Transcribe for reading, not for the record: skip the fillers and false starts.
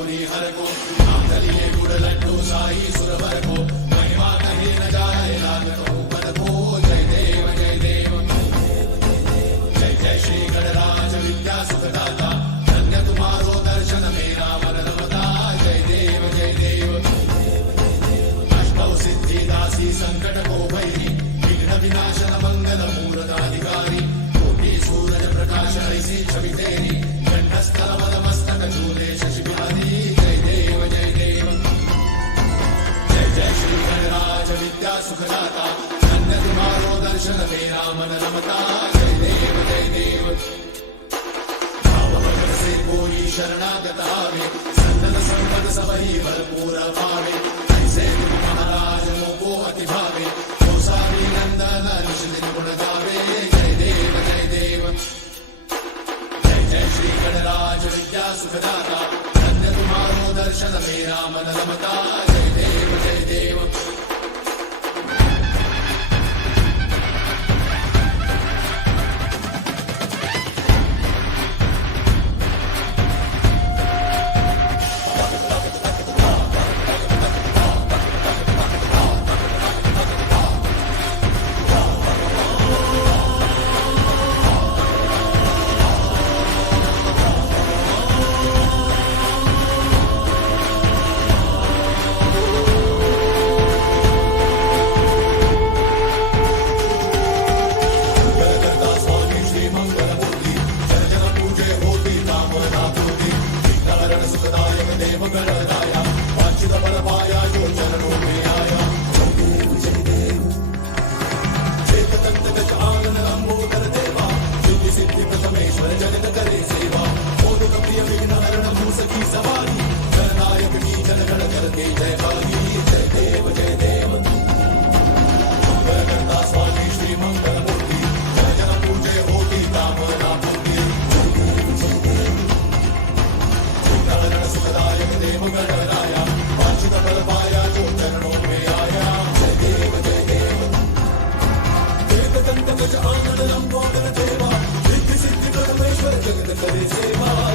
गौरी हर को नाम दलिए गुड़ लड्डू साई सुरवर को महिमा कहीं न जाए लागत हो पद को जय देव जय देव जय जय श्री गणराज विद्या सुखदाता धन्य तुम्हारो दर्शन मेरा मन रमता जय देव जय देव अष्टौ सिद्धि दासी संकट को भैरी विघ्न विनाशन मंगल मूर्धाधिकारी कोटि सूरज प्रकाश ऐसी छवि तेरी कंठस्थल मस्तक चूले शशि बिहारी जय देव जय देव जय जय श्री गणराज विद्या सुखदाता धन्य तुम्हारो दर्शन मेरा मन रमता जय देव जय देव भाव भजन से कोई शरणागत आवे संतन संपद सबही भरपूर पावे ऐसे तुम महाराज मोको अति भावे सारी नंदन निश्चित गुण गावे जय देव जय देव जय जय श्री गणराज विद्या सुखदाता धन्य तुम्हारो दर्शन मेरा मन रमता जय देव जय देव जगत करे सेवा